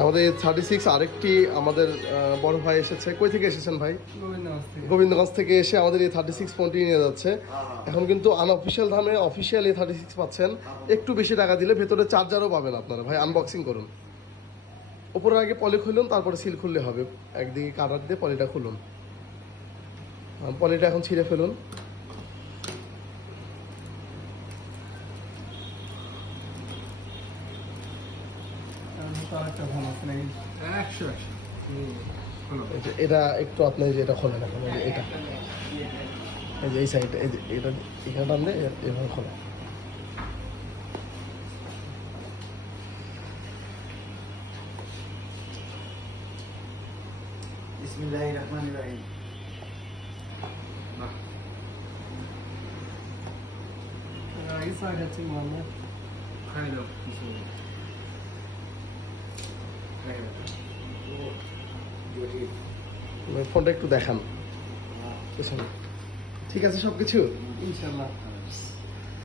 আমাদের 36 আরেকটি আমাদের বড় ভাই এসেছে। কই থেকে এসেছেন ভাই? গোবিন্দগঞ্জ থেকে এসে আমাদের এই 36 ফোনটি নিয়ে যাচ্ছে। এখন কিন্তু আনঅফিসিয়াল দামে অফিসিয়াল এই 36 পাচ্ছেন। একটু বেশি টাকা দিলে ভেতরে চার্জারও পাবেন আপনারা। ভাই আনবক্সিং করুন। উপরের আগে পলি খুলুন, তারপরে সিল খুললে হবে। একদিকে কাটার দিয়ে পলিটা খুলুন। পলিটা এখন ছিঁড়ে ফেলুন। এটা একটু আপনি যে এটা খোলেন এখন, এটা এই যে এই সাইডে, এই যে এটা এখানে টানলে এভাবে খোলা। বিসমিল্লাহির রহমানির রহিম। ফোনটা একটু দেখান। ঠিক আছে সবকিছু ইনশাআল্লাহ।